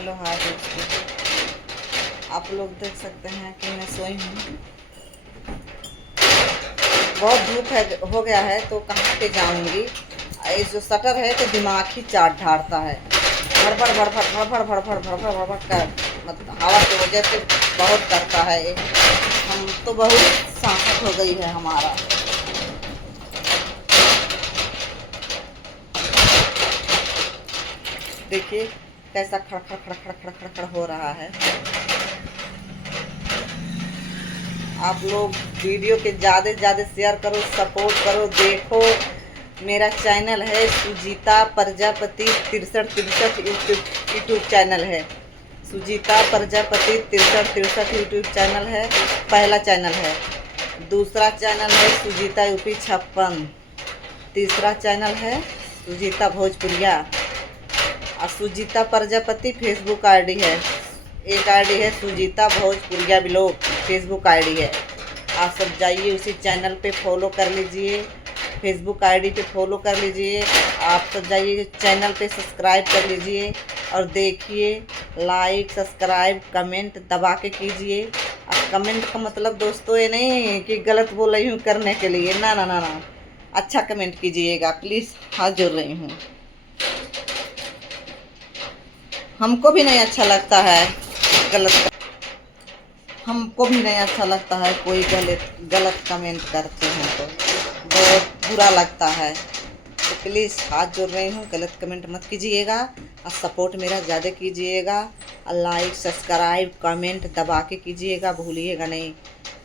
Hello hi दोस्तों, आप लोग देख सकते हैं कि मैं सोई हूँ। बहुत धूप है, हो गया है तो कहाँ पे जाऊँगी। ये जो शटर है तो दिमाग ही चाट ढारता है। भड़बड़ भड़बड़ भड़बड़ भड़बड़ भड़बड़ भड़बड़ कर मतलब हवा की वजह से बहुत करता है ये। हम तो बहुत सांसत हो गई है हमारा। देखिए कैसा खड़खड़ खड़खड़ खड़खड़ खड़ हो रहा है। आप लोग वीडियो के ज़्यादा से ज़्यादा शेयर करो, सपोर्ट करो। देखो मेरा चैनल है सुजीता प्रजापति 6363 यूट्यूब चैनल है। सुजीता प्रजापति 6363 यूट्यूब चैनल है, पहला चैनल है। दूसरा चैनल है सुजीता यूपी 56। तीसरा चैनल है सुजीता भोजपुरिया। और सुजीता प्रजापति फेसबुक आईडी है। एक आईडी है सुजीता भोजपुरिया ब्लॉग, फेसबुक आईडी है। आप सब जाइए उसी चैनल पे फॉलो कर लीजिए, फेसबुक आईडी पे फॉलो कर लीजिए। आप सब जाइए चैनल पे सब्सक्राइब कर लीजिए और देखिए, लाइक सब्सक्राइब कमेंट दबा के कीजिए। अब कमेंट का मतलब दोस्तों ये नहीं कि गलत बोल रही हूँ करने के लिए, ना ना ना ना, अच्छा कमेंट कीजिएगा प्लीज़, हाथ जोड़ रही हूँ। हमको भी नहीं अच्छा लगता है गलत, हमको भी नहीं अच्छा लगता है कोई गलत कमेंट करते हैं तो बहुत बुरा लगता है। तो प्लीज़ हाथ जोड़ रही हूँ, गलत कमेंट मत कीजिएगा और सपोर्ट मेरा ज़्यादा कीजिएगा। और लाइक सब्सक्राइब कमेंट दबा के कीजिएगा, भूलिएगा नहीं।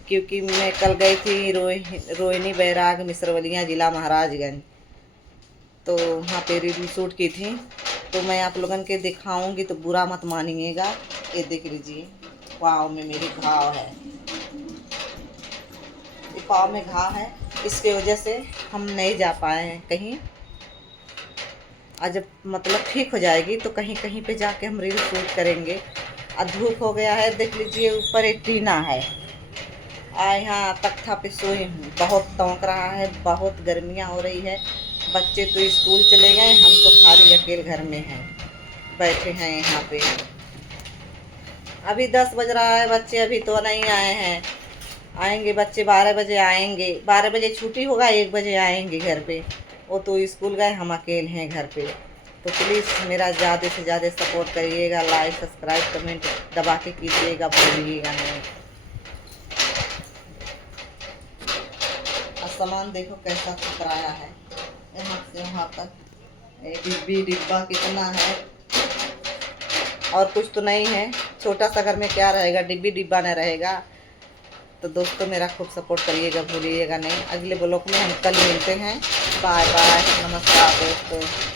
क्योंकि मैं कल गई थी रोहिणी बैराग मिसरवलिया ज़िला महाराजगंज, तो वहाँ पे रील शूट की थी। तो मैं आप लोगन के दिखाऊंगी तो बुरा मत मानिएगा। ये देख लीजिए पाँव में मेरे घाव है, ये पाँव में घाव है, इसके वजह से हम नहीं जा पाए हैं कहीं। आज जब मतलब ठीक हो जाएगी तो कहीं कहीं पे जाके हम रील शूट करेंगे। और धूप हो गया है, देख लीजिए ऊपर एक टीना है। यहाँ तख्ता पे सोई हूँ, बहुत तौक रहा है, बहुत गर्मियाँ हो रही है। बच्चे तो स्कूल चले गए, हम तो खाली अकेले घर में हैं, बैठे हैं यहाँ पे। अभी 10 बज रहा है, बच्चे अभी तो नहीं आए हैं। आएंगे बच्चे 12 बजे आएंगे, 12 बजे छुट्टी होगा, 1 बजे आएंगे घर पे। वो तो स्कूल गए, हम अकेले हैं घर पे। तो प्लीज़ मेरा ज़्यादा से ज़्यादा सपोर्ट करिएगा, लाइक सब्सक्राइब कमेंट दबा के कीजिएगा, भूलिएगा नहीं। और सामान देखो कैसा टकराया है, यहाँ से वहाँ तक। डिब्बा कितना है, और कुछ तो नहीं है। छोटा सा घर में क्या रहेगा, डिब्बा नहीं रहेगा। तो दोस्तों मेरा खूब सपोर्ट करिएगा, भूलिएगा नहीं। अगले ब्लॉग में हम कल मिलते हैं। बाय बाय, नमस्कार दोस्तों।